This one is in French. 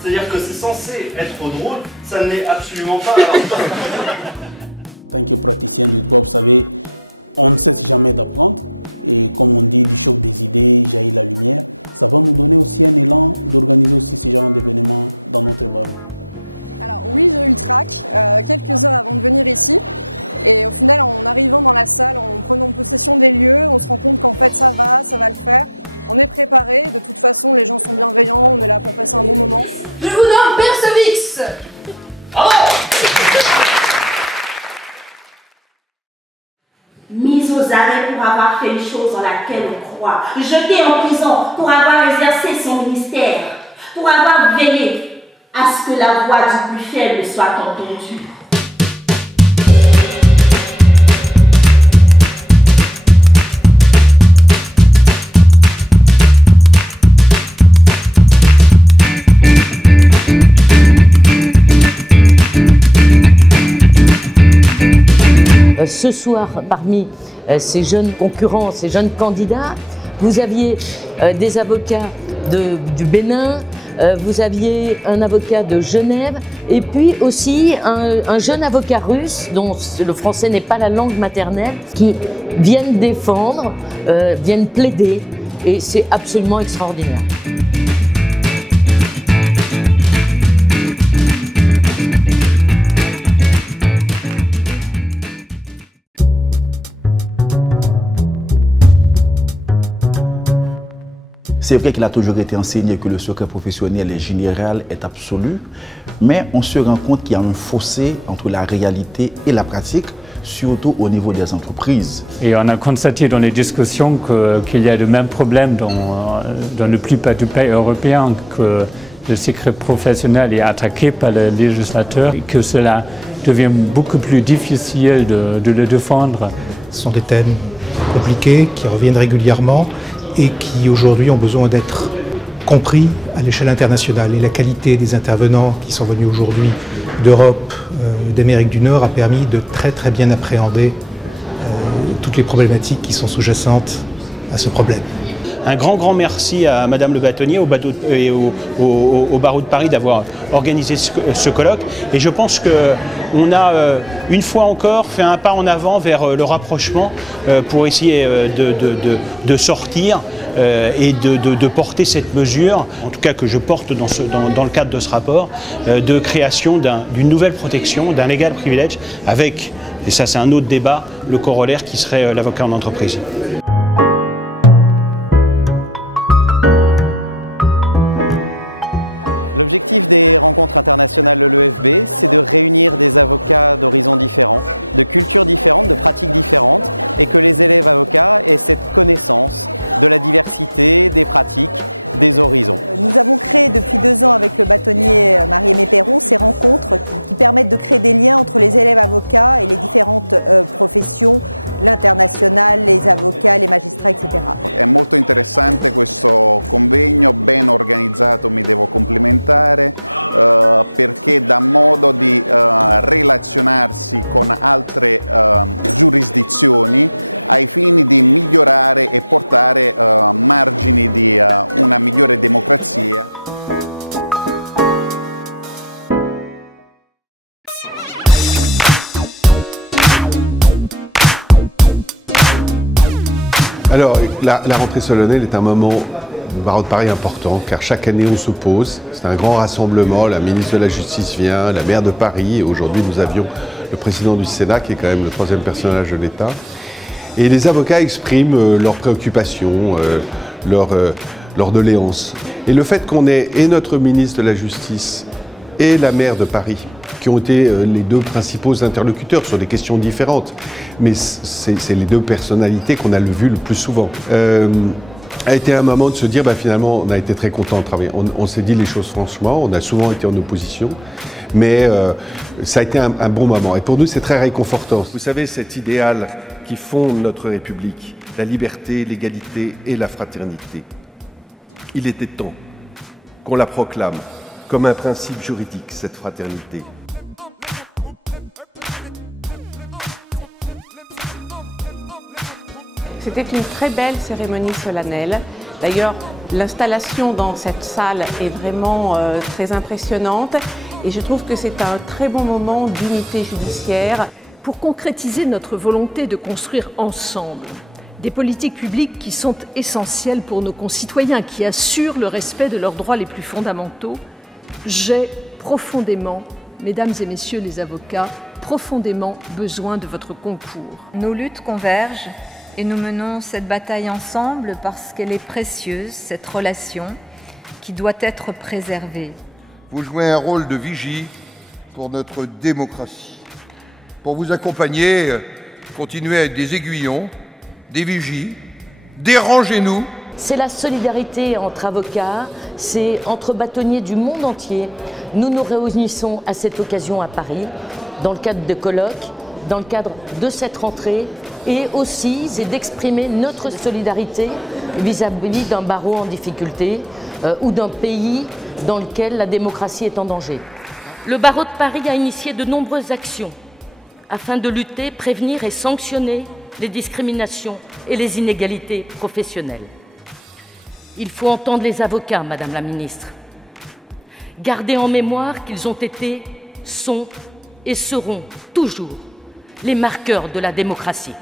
C'est-à-dire que c'est censé être drôle, ça ne l'est absolument pas. Alors... Je vous nomme Persevix. Oh! Mise aux arrêts pour avoir fait une chose en laquelle on croit, jeté en prison pour avoir exercé son ministère, pour avoir veillé à ce que la voix du plus faible soit entendue. Ce soir, parmi ces jeunes concurrents, ces jeunes candidats, vous aviez des avocats du Bénin, vous aviez un avocat de Genève et puis aussi un jeune avocat russe dont le français n'est pas la langue maternelle qui viennent défendre, viennent plaider et c'est absolument extraordinaire. C'est vrai qu'il a toujours été enseigné que le secret professionnel est général, est absolu, mais on se rend compte qu'il y a un fossé entre la réalité et la pratique, surtout au niveau des entreprises. Et on a constaté dans les discussions qu'il y a le même problème dans la plupart des pays européens, que le secret professionnel est attaqué par le législateur et que cela devient beaucoup plus difficile de le défendre. Ce sont des thèmes compliqués qui reviennent régulièrement et qui aujourd'hui ont besoin d'être compris à l'échelle internationale. Et la qualité des intervenants qui sont venus aujourd'hui d'Europe, d'Amérique du Nord a permis de très bien appréhender toutes les problématiques qui sont sous-jacentes à ce problème. Un grand merci à Madame le bâtonnier et au barreau de Paris d'avoir organisé ce colloque. Et je pense qu'on a une fois encore fait un pas en avant vers le rapprochement pour essayer de sortir et de porter cette mesure, en tout cas que je porte dans le cadre de ce rapport, de création d'une nouvelle protection, d'un legal privilege avec, et ça c'est un autre débat, le corollaire qui serait l'avocat en entreprise. Alors, la rentrée solennelle est un moment du barreau de Paris important, car chaque année on se pose. C'est un grand rassemblement, la ministre de la Justice vient, la maire de Paris, et aujourd'hui nous avions le président du Sénat, qui est quand même le troisième personnage de l'État. Et les avocats expriment leurs préoccupations, leurs doléances. Et le fait qu'on ait et notre ministre de la Justice et la maire de Paris, qui ont été les deux principaux interlocuteurs sur des questions différentes, mais c'est les deux personnalités qu'on a vu le plus souvent. A été un moment de se dire, finalement, on a été très content de travailler. On s'est dit les choses franchement, on a souvent été en opposition, mais ça a été un bon moment. Et pour nous, c'est très réconfortant. Vous savez, cet idéal qui fonde notre République, la liberté, l'égalité et la fraternité, il était temps qu'on la proclame comme un principe juridique, cette fraternité. C'était une très belle cérémonie solennelle. D'ailleurs, L'installation dans cette salle est vraiment très impressionnante et je trouve que c'est un très bon moment d'unité judiciaire. Pour concrétiser notre volonté de construire ensemble des politiques publiques qui sont essentielles pour nos concitoyens, qui assurent le respect de leurs droits les plus fondamentaux, j'ai profondément, mesdames et messieurs les avocats, profondément besoin de votre concours. Nos luttes convergent et nous menons cette bataille ensemble parce qu'elle est précieuse, cette relation qui doit être préservée. Vous jouez un rôle de vigie pour notre démocratie. Pour vous accompagner, continuez à être des aiguillons, des vigies, dérangez-nous. C'est la solidarité entre avocats, c'est entre bâtonniers du monde entier. Nous nous réunissons à cette occasion à Paris, dans le cadre de colloques, dans le cadre de cette rentrée, et aussi c'est d'exprimer notre solidarité vis-à-vis d'un barreau en difficulté ou d'un pays dans lequel la démocratie est en danger. Le barreau de Paris a initié de nombreuses actions afin de lutter, prévenir et sanctionner les discriminations et les inégalités professionnelles. Il faut entendre les avocats, Madame la Ministre. Gardez en mémoire qu'ils ont été, sont et seront toujours les marqueurs de la démocratie.